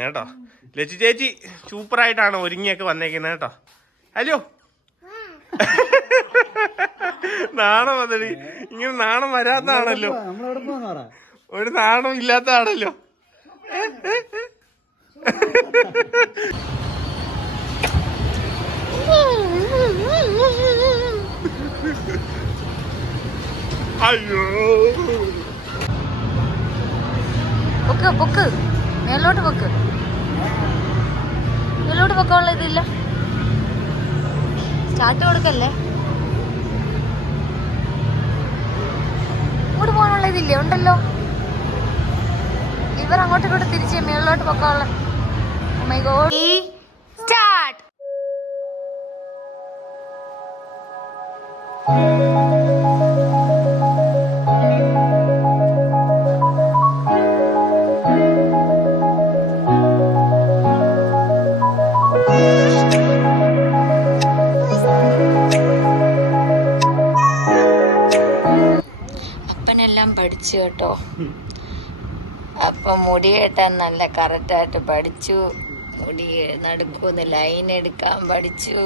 കേട്ടോ. ലച്ചു ചേച്ചി സൂപ്പറായിട്ടാണ് ഒരുങ്ങിയൊക്കെ വന്നേക്കുന്നത് കേട്ടോ. ഹലോ നാണം വന്നടി. ഇങ്ങനെ നാണം വരാത്തതാണല്ലോ, ഒരു നാണം ഇല്ലാത്തതാണല്ലോ. അയ്യോ പൊക്ക് പൊക്ക്, മേലോട്ട് പൊക്ക്, മേലോട്ട് പൊക്കാനുള്ള ഇതില്ല. സ്റ്റാർട്ട് കൊടുക്കല്ലേ, ഇങ്ങോട്ട് പോകാനുള്ള ഇതില്ലേ? ഉണ്ടല്ലോ, ഇവർ അങ്ങോട്ടും ഇങ്ങോട്ട് തിരിച്ച് മേളിലോട്ട് പൊക്കാനുള്ള. Oh my God. സ്റ്റാർട്ട്. അപ്പനെല്ലാം പഠിച്ചു കേട്ടോ. അപ്പം മുടി കെട്ടാൻ നല്ല കറക്റ്റായിട്ട് പഠിച്ചു. മുടി നടുക്കൂന്ന് ലൈൻ എടുക്കാൻ പഠിച്ചു.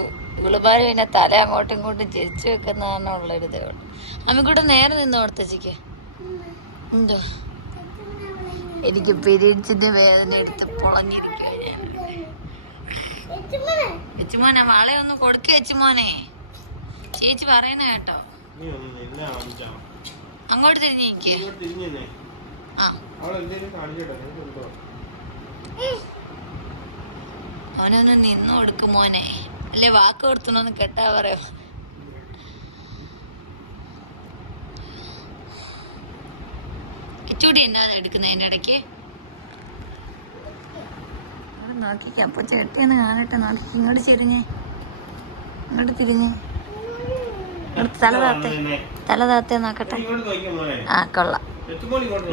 ഇളുമാര് പിന്നെ തല അങ്ങോട്ടും ഇങ്ങോട്ടും ചെരിച്ചു വെക്കുന്നതാണ് ഉള്ളൊരിതേ ഉള്ളു. അമ്മക്കൂടെ നേരെ നിന്ന് കൊടുത്തേക്ക്. എന്തോ എനിക്ക് പീരീഡ്സിന്റെ വേദന എടുത്ത് പൊളഞ്ഞിരിക്കുക ഞാൻ. വെച്ചുമോനെ വാളെ ഒന്ന് കൊടുക്ക വെച്ചുമോനെ, ചേച്ചി പറയുന്ന കേട്ടോ. അങ്ങോട്ട് തിരിഞ്ഞിരിക്കേ. അവനൊന്ന് നിന്ന് കൊടുക്കും മോനെ, അല്ലെ വാക്ക് കൊടുത്തണോന്ന് കേട്ടാ പറയോ. ചൂടി എന്നാ എടുക്കുന്നതിൻ്റെ ഇടയ്ക്ക് നോക്കിക്ക. അപ്പൊ ചേട്ടിന്ന് കാണട്ടെ, നോക്കി ഇങ്ങോട്ട് ചെരിഞ്ഞേ, ഇങ്ങോട്ട് തിരിഞ്ഞേ, തല താത്തേ നോക്കട്ടെ. ആ കൊള്ളാം.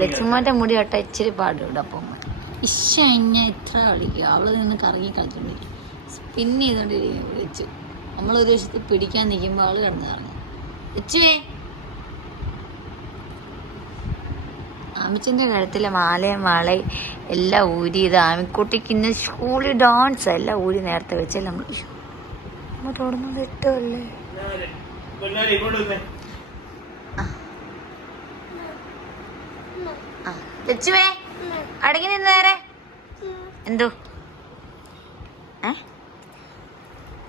ലക്ഷ്മോന്റെ മുടി കേട്ട ഇച്ചിരി പാടുണ്ട്. അപ്പം ഇഷ ഇങ്ങനെ ഇത്ര കളിക്കുക, അവള് നിന്ന് കറങ്ങി കളിച്ചോണ്ടിരിക്കും, സ്പിൻ ചെയ്തോണ്ടിരിക്കും. വെച്ചു നമ്മളൊരു വശത്ത് പിടിക്കാൻ നിൽക്കുമ്പോൾ അവള് കിടന്ന് കറങ്ങി. വെച്ചുവേ ആമിച്ചൻ്റെ കഴുത്തിലെ മാലയും വളയും എല്ലാം ഊരി. ഇത് ആമിക്കുട്ടിക്ക് ഇന്ന് സ്കൂളിൽ ഡാൻസ് എല്ലാം ഊരി നേരത്തെ വെച്ചല്ലേ. നമ്മൾ അങ്ങോട്ട് ഓടുന്നത് ഇഷ്ടമല്ലേ. ലച്ചുവേ അടങ്ങി നിന്ന് നേരെ. എന്തോ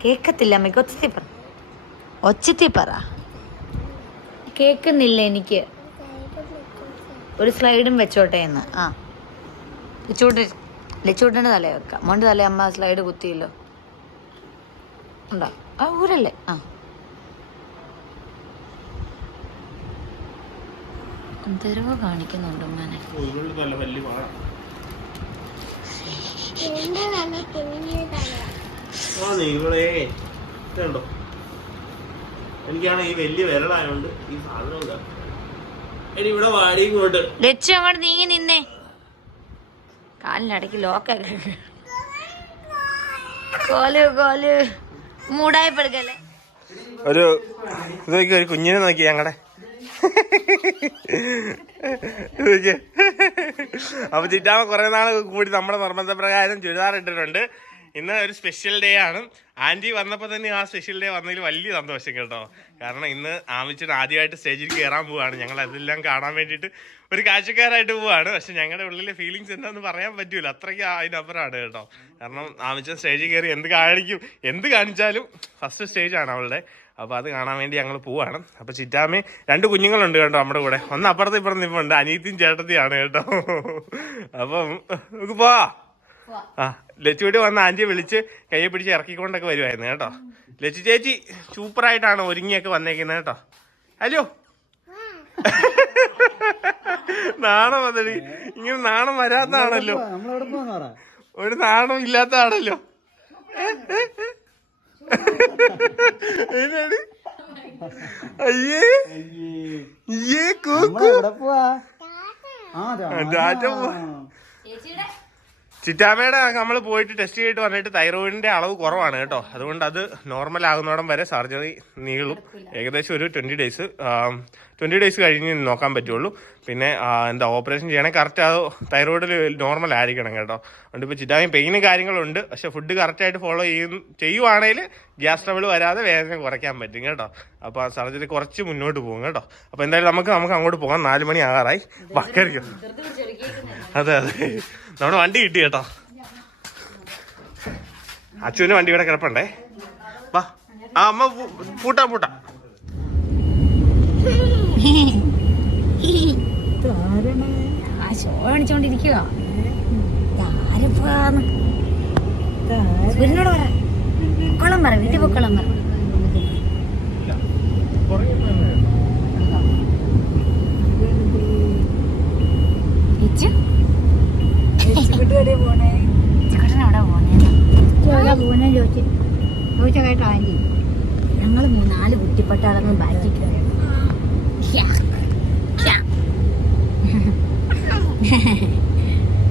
കേക്കത്തില്ല അമ്മയ്ക്ക്, ഒച്ചത്തി പറ. കേക്കുന്നില്ല എനിക്ക്. ഒരു സ്ലൈഡും വെച്ചോട്ടെ എന്ന്. ആ ലച്ചൂട്ടിൻ്റെ തല വെക്കാം. മോൻ്റെ തല അമ്മ സ്ലൈഡ് കുത്തിയല്ലോ. ഉണ്ടോ? ആ ഊരല്ലേ. ആ തെരുവ് കാണിക്കുന്നുണ്ട് ഉമ്മനെ. എനിക്കാണ് ഈ വലിയ വിരലായോണ്ട് ഈ സാധനം ഇവിടെ വാടി ഇങ്ങോട്ട്. ലച്ചു അങ്ങോട്ട് നീങ്ങി നിന്നേ, കാലിനടയ്ക്ക് ലോക്കൊക്കെ. കോല് മൂടായിപ്പെടുക്കല്ലേ. ഒരു ഇതൊക്കെ ഒരു കുഞ്ഞിനെ നോക്കി ഞങ്ങളുടെ. അപ്പൊ ചിറ്റാമ കുറെ നാൾ കൂടി നമ്മുടെ നിർബന്ധപ്രകാരം ചുരിദാർ ഇട്ടിട്ടുണ്ട്. ഇന്ന് ഒരു സ്പെഷ്യൽ ഡേ ആണ്. ആൻറ്റി വന്നപ്പോൾ തന്നെ ആ സ്പെഷ്യൽ ഡേ വന്നതിൽ വലിയ സന്തോഷം കേട്ടോ. കാരണം ഇന്ന് ആമിച്ചൻ ആദ്യമായിട്ട് സ്റ്റേജിൽ കയറാൻ പോവാണ്. ഞങ്ങൾ അതെല്ലാം കാണാൻ വേണ്ടിയിട്ട് ഒരു കാഴ്ചക്കാരായിട്ട് പോവാണ്. പക്ഷെ ഞങ്ങളുടെ ഉള്ളിലെ ഫീലിങ്സ് എന്താണെന്ന് പറയാൻ പറ്റൂല, അത്രയ്ക്ക് അതിനപ്പുറമാണ് കേട്ടോ. കാരണം ആമിച്ചൻ സ്റ്റേജിൽ കയറി എന്ത് കാണിച്ചാലും ഫസ്റ്റ് സ്റ്റേജാണ് അവളുടെ. അപ്പോൾ അത് കാണാൻ വേണ്ടി ഞങ്ങൾ പോവാണ്. അപ്പോൾ ചിറ്റാമ്മ 2 കുഞ്ഞുങ്ങളുണ്ട് കേട്ടോ നമ്മുടെ കൂടെ. ഒന്ന് അപ്പുറത്ത് ഇപ്പുറത്ത് നിൽപ്പുണ്ട്, അനിയത്തിയും ചേട്ടത്തിയാണ് കേട്ടോ. അപ്പം നമുക്ക് പോവാ. ആ ലച്ചുകൂടി വന്ന് ആൻറ്റിയെ വിളിച്ച് കയ്യെ പിടിച്ച് ഇറക്കിക്കൊണ്ടൊക്കെ വരുമായിരുന്നു കേട്ടോ. ലച്ചു ചേച്ചി സൂപ്പറായിട്ടാണ് ഒരുങ്ങിയൊക്കെ വന്നേക്കുന്നത് കേട്ടോ. ഹലോ നാണം വന്നടി. ഇങ്ങനെ നാണം വരാത്തതാണല്ലോ, ഒരു നാണം ഇല്ലാത്തതാണല്ലോ. അയ്യേ ചിറ്റാമ്മയുടെ നമ്മൾ പോയിട്ട് ടെസ്റ്റ് ചെയ്തിട്ട് വന്നിട്ട് തൈറോയിഡിന്റെ അളവ് കുറവാണ് കേട്ടോ. അതുകൊണ്ട് അത് നോർമൽ ആകുന്നോടം വരെ സർജറി നീളും. ഏകദേശം ഒരു 20 ഡേയ്സ് കഴിഞ്ഞ് നോക്കാൻ പറ്റുള്ളൂ. പിന്നെ എന്താ ഓപ്പറേഷൻ ചെയ്യണേ കറക്റ്റ് അത് തൈറോയിഡിൽ നോർമൽ ആയിരിക്കണം കേട്ടോ. അതുകൊണ്ട് ഇപ്പോൾ ചിറ്റാമ്മ പെയിനും കാര്യങ്ങളുണ്ട്. പക്ഷെ ഫുഡ് കറക്റ്റായിട്ട് ഫോളോ ചെയ്യുവാണെങ്കിൽ ഗ്യാസ് ട്രബിൾ വരാതെ വേദന കുറയ്ക്കാൻ പറ്റും കേട്ടോ. അപ്പോൾ ആ സർജറി കുറച്ച് മുന്നോട്ട് പോകും കേട്ടോ. അപ്പോൾ എന്തായാലും നമുക്ക് അങ്ങോട്ട് പോകാം. 4 മണി ആകാറായി. ബാക്കിയായിരിക്കും. അതെ നമ്മുടെ വണ്ടി കിട്ടി കേട്ടോ. അച്ഛന് വണ്ടി ഇവിടെ കിടപ്പണ്ടേ. വാ അമ്മ പൂട്ടാ ണിച്ചോണ്ടിരിക്കുവോ സൂര്യനോട് പറ പൊക്കോളം പറ വീട്ടിൽ പൊക്കോളം പറ. ചോദിച്ച കേട്ടോ ആന്റി, ഞങ്ങൾ 4 കുറ്റിപ്പട്ടാളങ്ങൾ ബാക്കി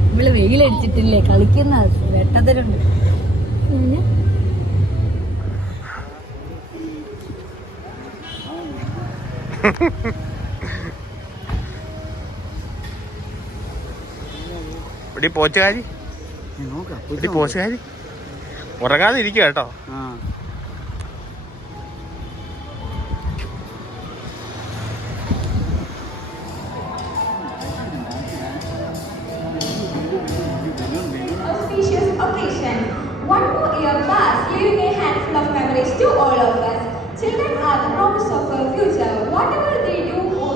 നമ്മള് വെയിലടിച്ചിട്ടില്ലേ കളിക്കുന്ന വെട്ടതരുണ്ട്. പോച്ചുകാരി ഉറങ്ങാതെ ഇരിക്കുക കേട്ടോ. Occasion. One more year passed, leaving a handful of memories to all of us. Children are the promise of our future. Whatever they do or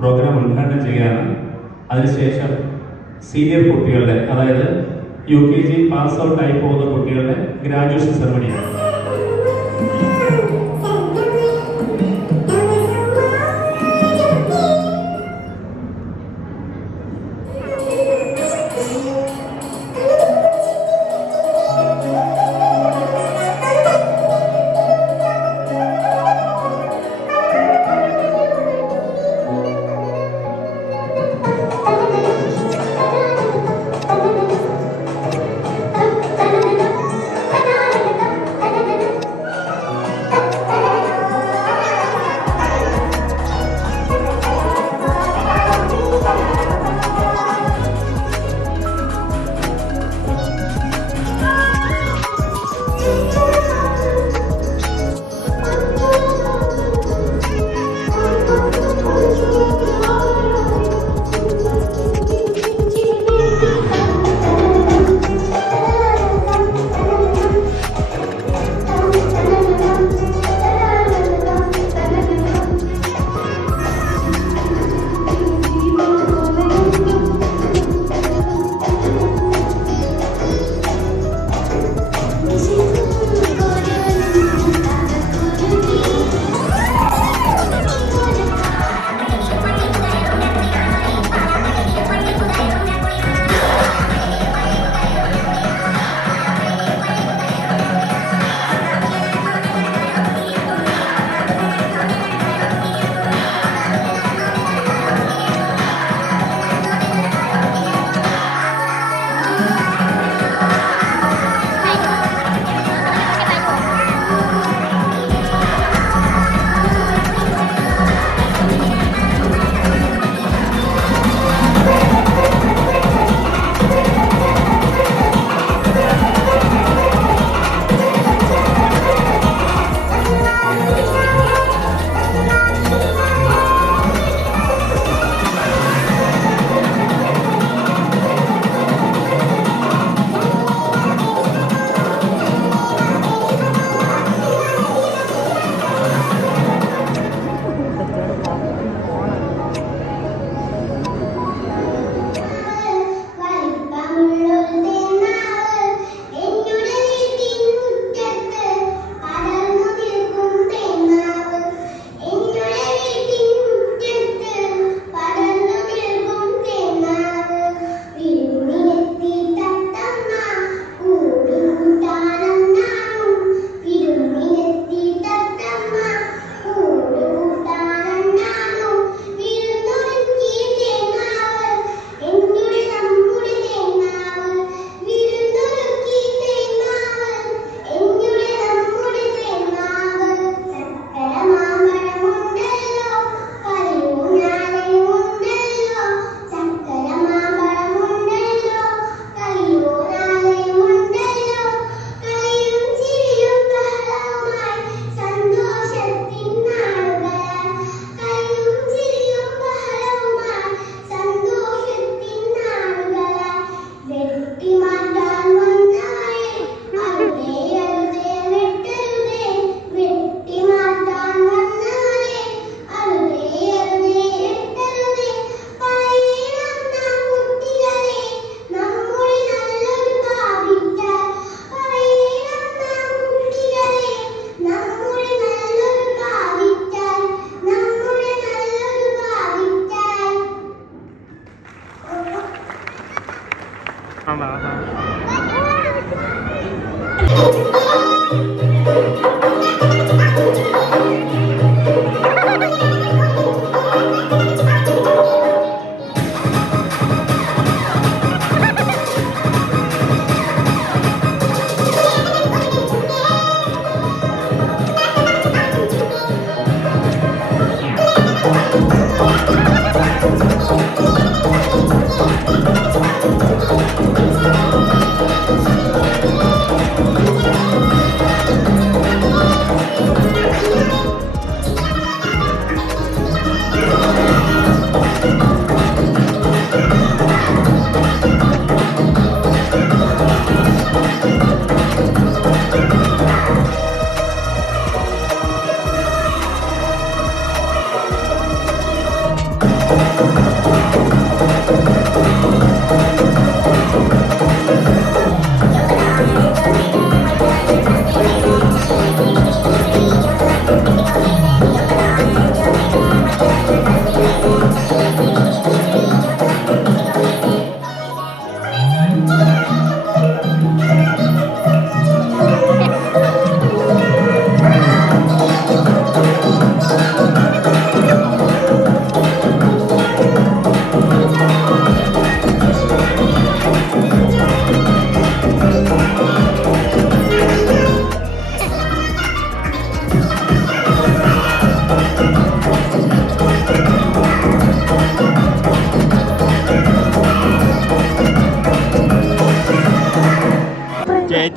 programme ഉദ്ഘാടനം ചെയ്യുകയാണ്. അതിനുശേഷം സീനിയർ കുട്ടികളുടെ, അതായത് UKG പാസ് ഔട്ട് ആയി പോകുന്ന കുട്ടികളുടെ ഗ്രാജുവേഷൻ സെറമണിയാണ്.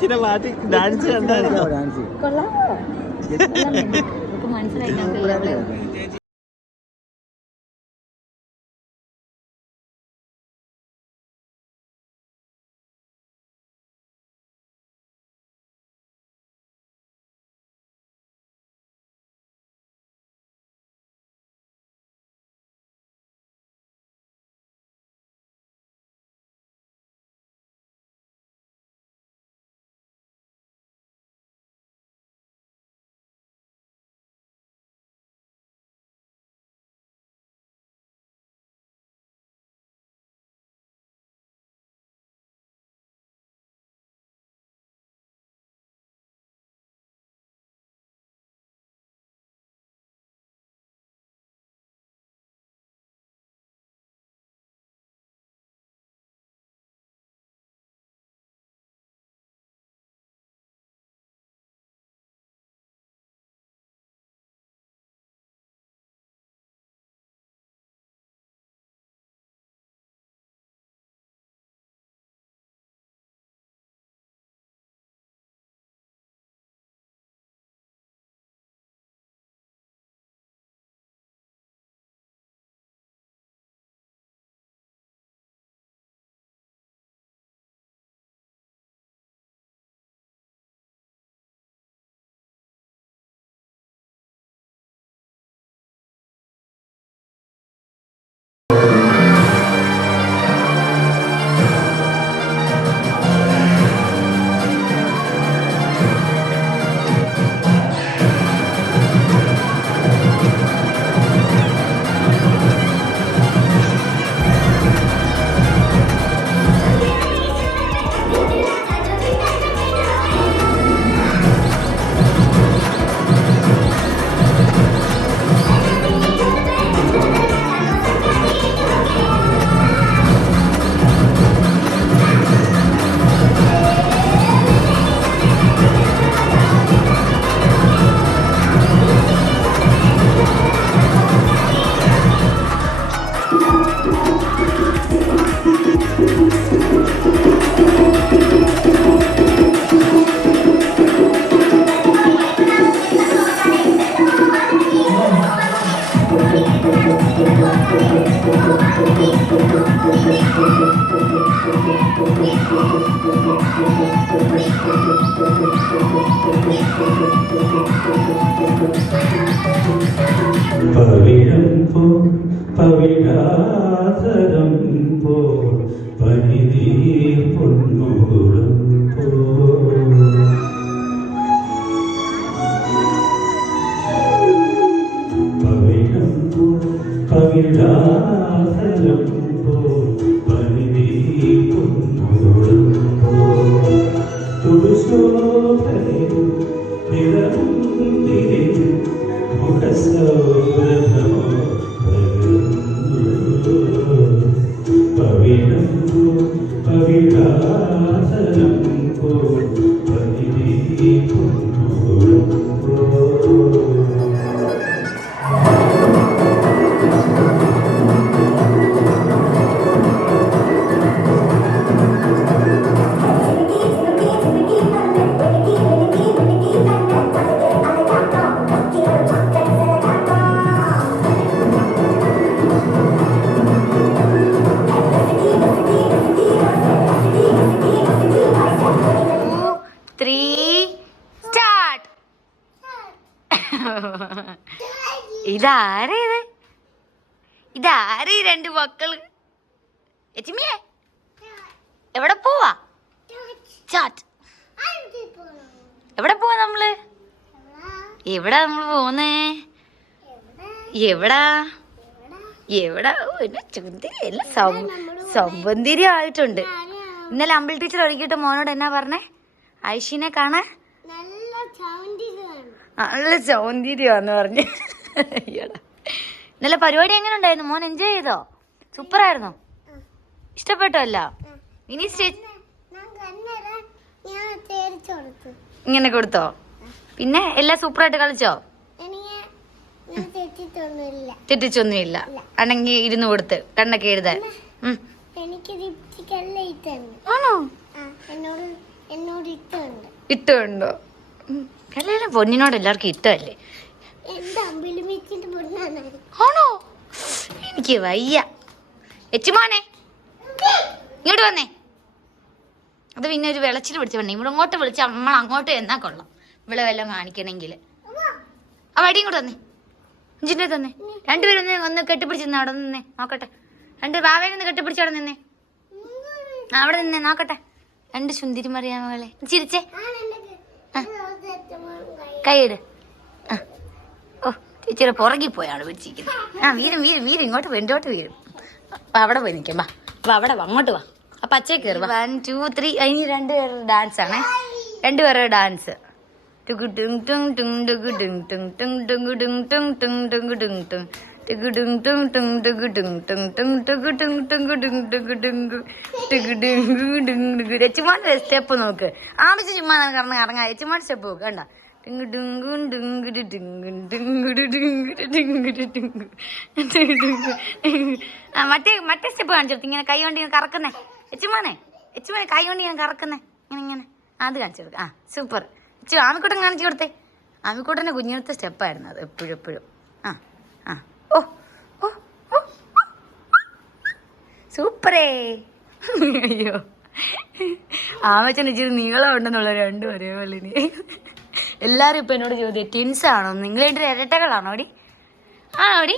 ഇങ്ങനെ മാറ്റി ഡാൻസ് കണ്ടായിരുന്നോ? കൊള്ളാമോ? നമുക്ക് മനസ്സിലായി. പവിഴം പോ പവിഴാധരം പോ പനിനീർ പൊന്നോളം പോ പവിഴം പോ പവിഴാധരം പോ പനിനീർ പൊന്നോളം പോ തുടുശോഭനെ നിറം തിരിഞ്ഞു മുഖസൗരഭമോ പവിഴം പോ പവിഴാധരം പോ പനിനീർ പൊന്നോളം പോ ഇതാരേ രണ്ട് മക്കള്? എച്ചിമിയെ എവിടെ പോവാ? ചാറ്റ് എവിടെ പോവാ നമ്മള്? എവിടാ നമ്മള് പോന്നേ? എവിടാ എവിടാ? എല്ലാം സൗന്ദര്യം ആയിട്ടുണ്ട്. ഇന്നലെ അമ്പിൾ ടീച്ചർ ഒരുക്കിയിട്ട് മോനോട് എന്നാ പറഞ്ഞേ? ഐഷിനെ കാണാൻ നല്ല സൗന്ദര്യമാന്ന് പറഞ്ഞു. ഇന്നലെ പരിപാടി എങ്ങനെ ഉണ്ടായിരുന്നു? മോൻ എൻജോയ് ചെയ്തോ? സൂപ്പർ ആയിരുന്നോ? ഇഷ്ടപ്പെട്ടോ? അല്ല ഇനി ഇങ്ങനെ കൊടുത്തോ? പിന്നെ എല്ലാം സൂപ്പറായിട്ട് കളിച്ചോ? തെറ്റിച്ചൊന്നുമില്ല. ആണെങ്കിൽ ഇരുന്ന് കൊടുത്ത് കണ്ണൊക്കെ എഴുതാൻ. ആണോ? ഇഷ്ടമുണ്ടോ? എല്ലാവരും പൊന്നിനോട് എല്ലാവർക്കും ഇഷ്ടമല്ലേ? ആണോ? എനിക്ക് വയ്യ. എച്ചുമോനെ ഇങ്ങോട്ട് വന്നേ. അത് പിന്നെ ഒരു വിളച്ചിൽ പിടിച്ച പെണ്ണേ. ഇവിടെ അങ്ങോട്ട് വിളിച്ച നമ്മൾ അങ്ങോട്ട് എന്നാ കൊള്ളാം. ഇവിടെ വല്ലതും കാണിക്കണമെങ്കിൽ ആ വടിയും കൂടെ തന്നെ ഇഞ്ചിൻ്റെ തന്നെ. രണ്ടുപേരും ഒന്ന് കെട്ടിപ്പിടിച്ചിരുന്ന അവിടെ നിന്നേ നോക്കട്ടെ. രണ്ട് ബാവേനൊന്ന് കെട്ടിപ്പിടിച്ച് അവിടെ നിന്നേ. അവിടെ നിന്നേ നോക്കട്ടെ. രണ്ട് സുന്ദരിമറിയാമകളെ ചിരിച്ചേ. കൈയിട്. ഓ ടീച്ചറെ പുറകിൽ പോയാണ് പിടിച്ചിരിക്കുന്നത്. വീരും വീരും വീരും ഇങ്ങോട്ട് വെണ്ടോട്ട് വീരും. അപ്പം അവിടെ പോയി നിൽക്കാം. വാ അവിടെ വാ, അങ്ങോട്ട് വാ. അപ്പം പച്ചേ കയറി 1 2 3. അതിന് രണ്ടുപേരുടെ ഡാൻസ് ആണേ. രണ്ടുപേരുടെ ഡാൻസ്. രച്ചുമാന്റെ സ്റ്റെപ്പ് നോക്ക്. ആവശ്യം ചുമ്മാ കറങ്ങാ. രച്ചുമാന്റെ സ്റ്റെപ്പ് നോക്ക്. കണ്ട മറ്റേ സ്റ്റെപ്പ് കാണിച്ചെടുത്ത് ഇങ്ങനെ കൈ കൊണ്ട് ഇങ്ങനെ കറക്കുന്നേ. എച്ചുമാനെ കൈ കൊണ്ട് ഇങ്ങനെ കറക്കുന്നേ ഇങ്ങനെ അത് കാണിച്ചു കൊടുക്ക. സൂപ്പർ. ആമിക്കൂട്ടൻ കാണിച്ചു കൊടുത്തേ. ആമിക്കൂട്ടൻ്റെ കുഞ്ഞിനത്തെ സ്റ്റെപ്പായിരുന്നു അത് എപ്പോഴും. ഓ ഓ ഓ സൂപ്പറേ. അയ്യോ ആമച്ചന് ഇച്ചിരി നീളം ഉണ്ടെന്നുള്ള രണ്ടും ഒരേപോലെ. എല്ലാവരും ഇപ്പം എന്നോട് ചോദ്യം ട്വിൻസ് ആണോ? നിങ്ങൾ രണ്ട് ഇരട്ടകളാണോ ഓടി? ആണോ ഓടി?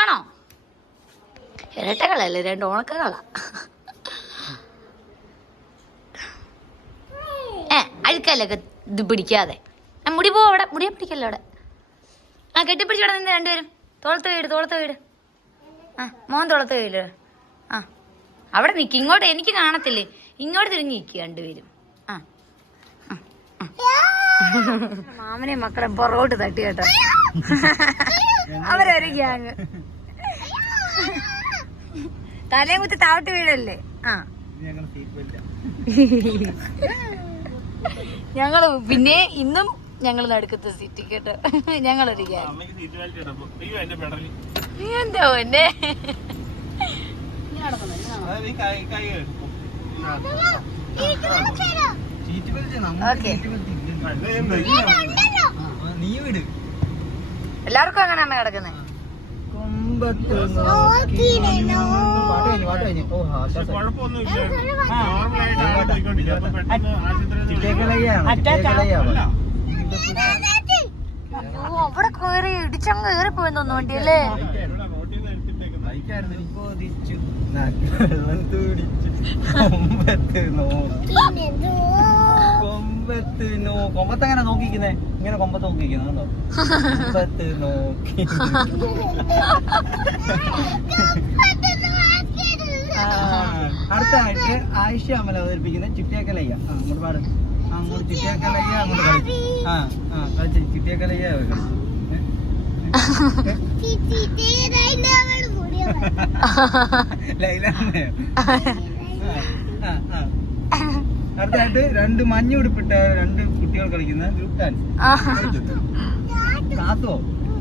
ആണോ? ഇരട്ടകളല്ലേ, രണ്ട് ഉണക്കകളാ. അഴുക്കല്ലൊക്കെ ഇത് പിടിക്കാതെ. മുടി പോ അവിടെ. മുടിയെ പിടിക്കല്ലോ അവിടെ. കെട്ടിപ്പിടിച്ചോടെ നിന്ന് രണ്ടുപേരും. തോളത്ത് വീട്. മോൻ തോളത്ത് വീട്. അവിടെ നിൽക്കും. ഇങ്ങോട്ട് എനിക്ക് കാണത്തില്ലേ. ഇങ്ങോട്ട് തിരിഞ്ഞ് നിൽക്കുക രണ്ടുപേരും. മാമനെയും മക്കളെ പുറകോട്ട് തട്ടി കേട്ടോ. അവരൊരു ഗ്യാങ്. തലയും കുത്തി താവട്ട് വീടല്ലേ. ഞങ്ങള് പിന്നെ ഇന്നും ഞങ്ങൾ നടുക്കത്തെ സീറ്റ് കേട്ടോ. ഞങ്ങളൊരു ഗ്യാങ്. എന്താ എന്നെ എല്ലാവർക്കും അങ്ങനെയാണ് കിടക്കുന്നത്. അവിടെ കയറി ഇടിച്ചങ്ങ് കയറിപ്പോയെന്ന് തോന്നുന്നു വണ്ടിയല്ലേ. കൊമ്പത്തെങ്ങനെ നോക്കിക്കുന്നേ? ഇങ്ങനെ കൊമ്പത്ത് നോക്കിക്കുന്നോ? കൊമ്പത്ത് നോക്കി. അടുത്തായിട്ട് ആയിഷ അമൽ അവതരിപ്പിക്കുന്ന ചിട്ടിയാക്കലയ്യ. അങ്ങോട്ട് പാട്. അങ്ങോട്ട് ചിട്ടിയാക്കലയ്യ. അങ്ങോട്ട് കളിച്ചു. ചിട്ടിയാക്കലയ്യ അടുത്തായിട്ട് രണ്ട് മഞ്ഞ ഉടുപ്പിട്ട രണ്ട് കുട്ടികൾ കളിക്കുന്ന ഗ്രൂപ്പ് ഡാൻസ്.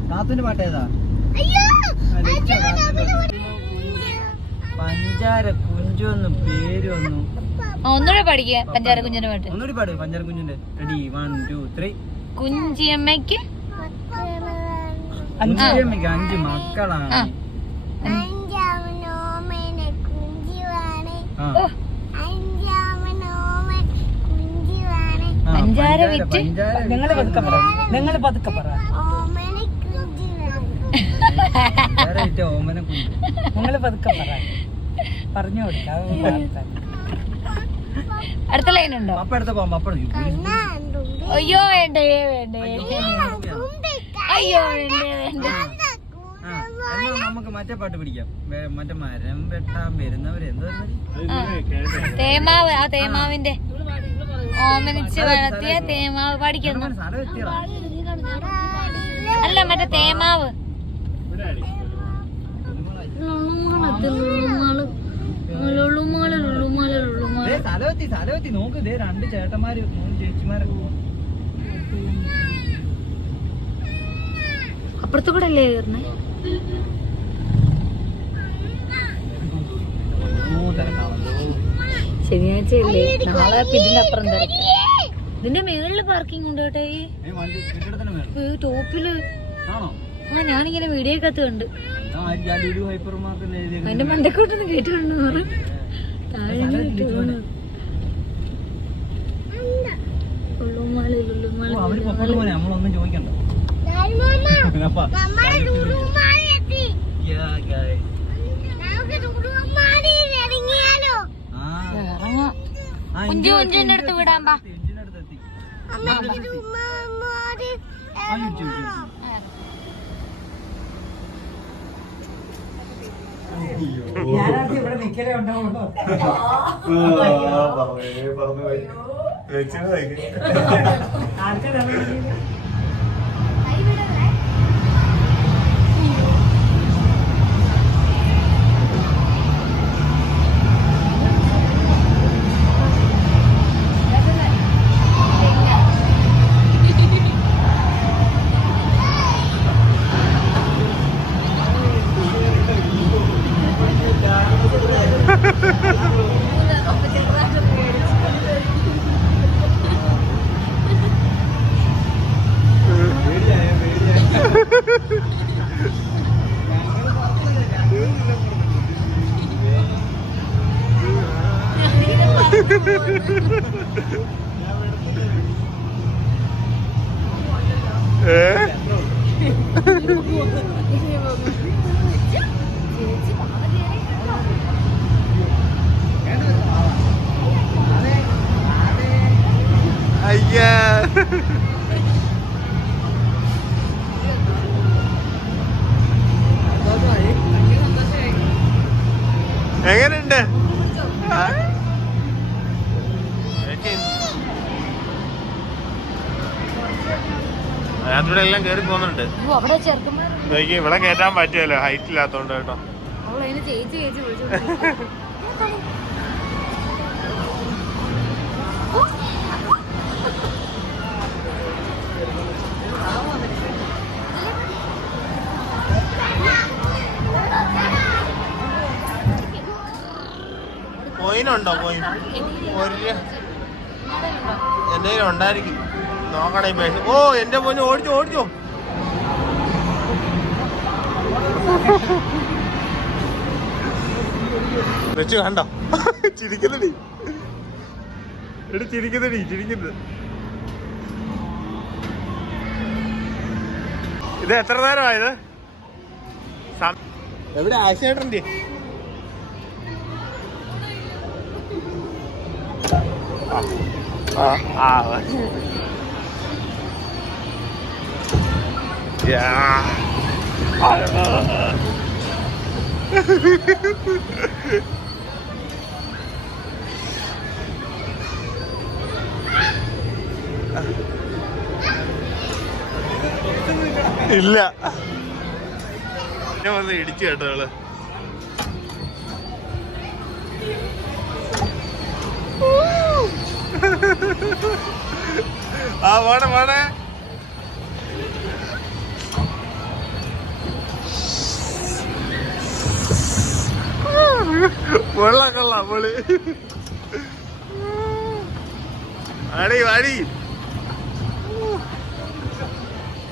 കാത്തുവിന്റെ പാട്ട് ഏതാ? പഞ്ചാര കുഞ്ചൊന്നും പേരൊന്നും. ഒന്നുകൂടെ പഠിക്കുക പഞ്ചാര കുഞ്ഞിന്റെ പാട്ട്. ഒന്നുകൂടി പാട് പഞ്ചാര കുഞ്ഞിന്റെ. റെഡി 1 2 3. കുഞ്ചിയമ്മയ്ക്ക് 5 മക്കളാണ്. പഞ്ചാര വിറ്റ് നിങ്ങൾ പതുക്കെ പറ. ഓമന കുഞ്ഞ് നിങ്ങൾ പതുക്കെ പറ. പറഞ്ഞു കൊടുക്കാം. അടുത്ത ലൈൻ ഉണ്ടോ? പപ്പ എടുത്ത പോകാം. പപ്പ അയ്യോ വേണ്ടേ അയ്യോ വേണ്ടേ. നമുക്ക് മറ്റേ പാട്ട് പിടിക്കാം. മറ്റേ മരം വെട്ടാൻ വരുന്നവര് എന്തോ തേമാവ്. ആ തേമാവിന്റെ ഓമനിച്ച് വളർത്തിയ തേമാവ് പഠിക്കുന്നു. അല്ല മറ്റേ തേമാവ്. സ്ഥലവെത്തി നോക്ക്. ഇതേ 2 ചേട്ടന്മാര് 3 ചേച്ചിമാരൊക്കെ പോകും. അപ്പുറത്ത് കൂടെ അല്ലേ കയറുന്നേ? ശനിയാഴ്ച അല്ലേ, നാളെ ഇതിന്റെ അപ്പുറം തിരക്ക്. ഇതിന്റെ മേളില് പാർക്കിംഗ് ഉണ്ട് കേട്ടോ, ഈ ടോപ്പില്. ആ ഞാനിങ്ങനെ വീഡിയോ കത്ത് കണ്ട് അതിന്റെ മണ്ടക്കോട്ടൊന്ന് കേട്ടിട്ടുണ്ട്. നമ്മളൊന്നും ചോദിക്കണ്ട. കുഞ്ചുന്റെ അടുത്ത് വിടാൻ പാ. ഇവിടെ നിക്കലേ ഉണ്ടാവുള്ളൂ. അയ്യാ എങ്ങനെയുണ്ട്? അതിലൂടെ എല്ലാം കേറി പോകുന്നുണ്ട്. ഇവിടെ കേറ്റാൻ പറ്റുമല്ലോ, ഹൈറ്റ് ഇല്ലാത്തോണ്ട് കേട്ടോ. കോയിനുണ്ടോ? കോയിൻ എന്തെങ്കിലും ഉണ്ടായിരിക്കും, നോക്കണേ. ഓ എന്റെ പൊന്നു, ഓടിച്ചോ ഓടിച്ചോ. വെച്ച് കണ്ടോ? ചിരിക്കുന്നടി എടി, ചിരിക്കുന്നടി, ചിരിക്കുന്നത്. ഇത് എത്ര നേരമായത്? എവിടെ ആക്സിഡന്റ്? ഇല്ല, ഞാൻ വന്ന് ഇടിച്ചു കേട്ടോ ആള്. ആ വേണേ വേണേ. വെള്ളം കൊള്ളാം വെളി. വാടി വാടി,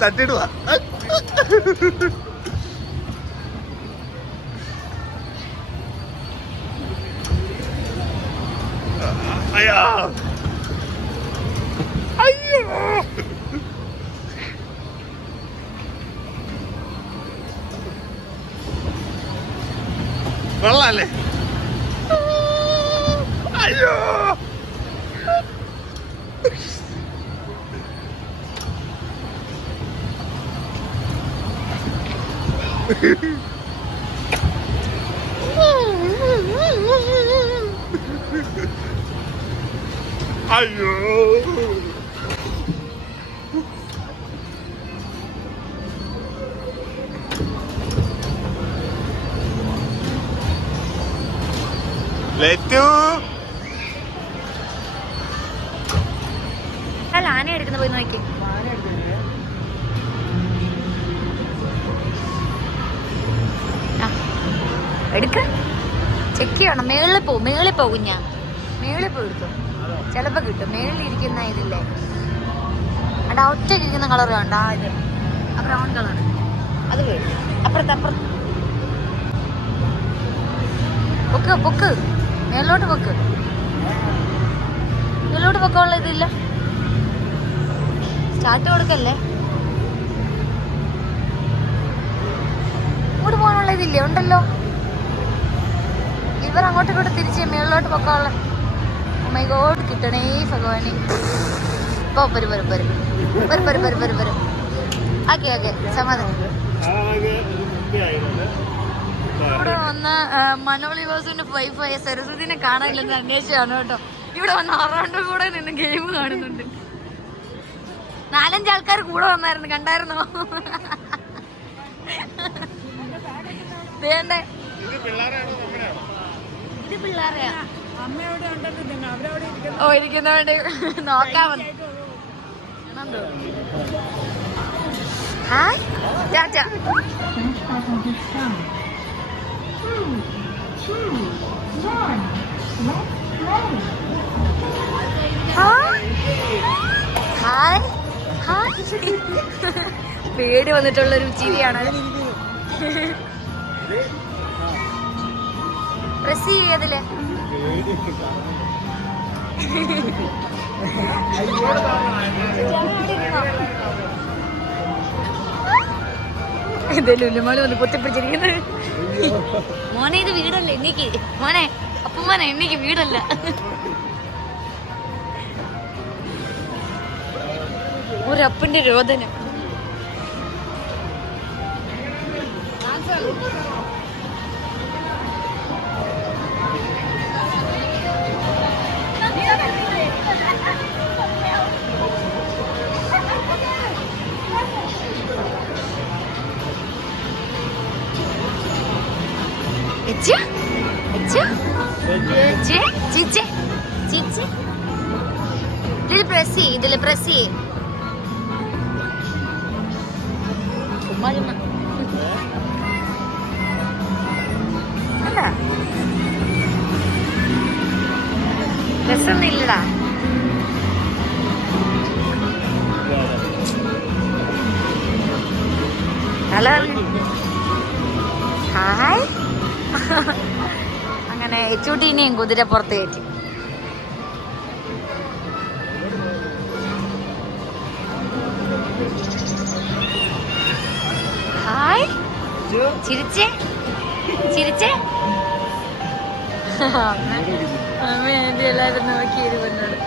തട്ടിടുവാ. അയ്യോ അയ്യോ, വെള്ളല്ലേ? അയ്യോ അയ്യോ. ആന എടുക്കുന്ന പോയി നോക്കി. എടുക്ക, ചെക്ക് ചെയ്യണം. മേളിൽ പോകും ഞാൻ. മേളിൽ പോയി എടുത്തു, ചിലപ്പോ കിട്ടും. മേളിൽ ഇരിക്കുന്ന ഇതില്ലേ, അവിടെ ഒറ്റയ്ക്ക് ഇരിക്കുന്ന കളർ കണ്ട, ആ ഇത്, ആ ബ്രൗൺ കളർ, അത് പോയി അപ്പുറത്ത്. പൊക്ക് മേലോട്ട് പൊക്കമുള്ള ഇതില്ല. സ്റ്റാർട്ട് കൊടുക്കല്ലേ, ഇങ്ങോട്ട് പോകാനുള്ള ഇതില്ലേ, ഉണ്ടല്ലോ. ഇവർ അങ്ങോട്ടും ഇങ്ങോട്ട് തിരിച്ച് മേളിലോട്ട് പൊക്കമുള്ള. മൈ ഗോഡ്, കിട്ടണേ ഭഗവാനെ. ഇപ്പൊ വരും. ഓക്കെ സമാധാനം. ഇവിടെ വന്ന് മനോളി വാസുവിന്റെ വൈഫായ സരസ്വതിനെ കാണാനില്ലെന്ന് അന്വേഷിച്ചാണ് കേട്ടോ. ഇവിടെ വന്ന് ആറാണ്ട് കൂടെ നിന്ന് ഗെയിം കാണുന്നുണ്ട്. 4-5 ആൾക്കാർ കൂടെ വന്നായിരുന്നു, കണ്ടായിരുന്നോ? വേണ്ടേ, ഇത് പിള്ളേരെയാ. ഓ, ഇരിക്കുന്നവണ്ട് നോക്കാൻ വന്നു. ഹായ് ടാറ്റ. ഹായ് പേടി വന്നിട്ടുള്ളൊരു ചിരിയാണ്. പ്രസ് ചെയ്യതില്ലേ, ലുലുമാള് വന്ന് പൊത്തിപ്പിടിച്ചിരിക്കുന്നത്. മോനെ ഇത് വീടല്ല, എനിക്ക് മോനെ അപ്പുമോനെ, എനിക്ക് വീടല്ല. ഒരപ്പന്റെ രോദനം. ഇതില് പ്രസ് അല്ല, രസൊന്നും ഇല്ലടാ. Hello hi. അങ്ങനെ ചുട്ടീനെയും കുതിരപ്പുറത്ത് കയറ്റി. ഹായ്, ചിരിച്ചേ. അമ്മ എന്റെ എല്ലാവരും നോക്കിയിരുന്നോട്.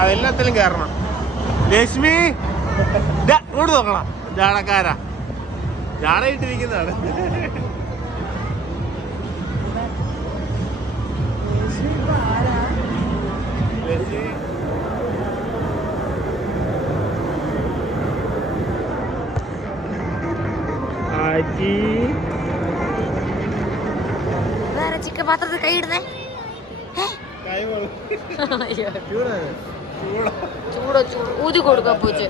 അതെല്ലാത്തിലും കയറണം. ലക്ഷ്മി ഇങ്ങോട്ട് നോക്കണം, ജാടക്കാരാ, ജാടയിട്ടിരിക്കുന്നതാണ്. വേറെ ചിക്കൻ പാത്രത്തിൽ കൈയിടുന്നേ. ചൂടോ ഊതി കൊടുക്ക പൂച്ച്.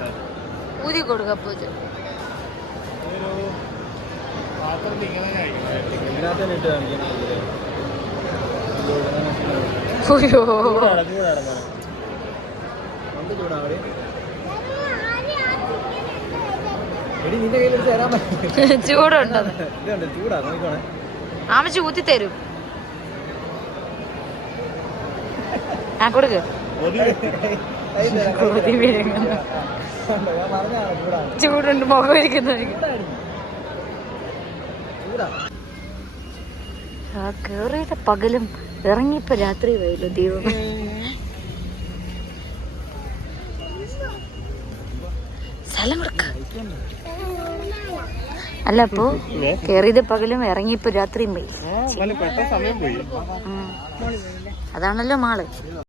ചൂടുണ്ടോ? ആമച്ച് ഊത്തി തരും. ആ കൊടുക്ക്. ചൂടുണ്ട്, മുഖം ഇരിക്കുന്നത്. ആ കേറിയത് പകലും ഇറങ്ങിയപ്പോ രാത്രി വൈകില്ല. ദൈവം, സ്ഥലം കൊടുക്ക. അല്ല, അപ്പൊ കേറിയത് പകലും ഇറങ്ങിയപ്പോ രാത്രിയും പോയി. അതാണല്ലോ മാള്.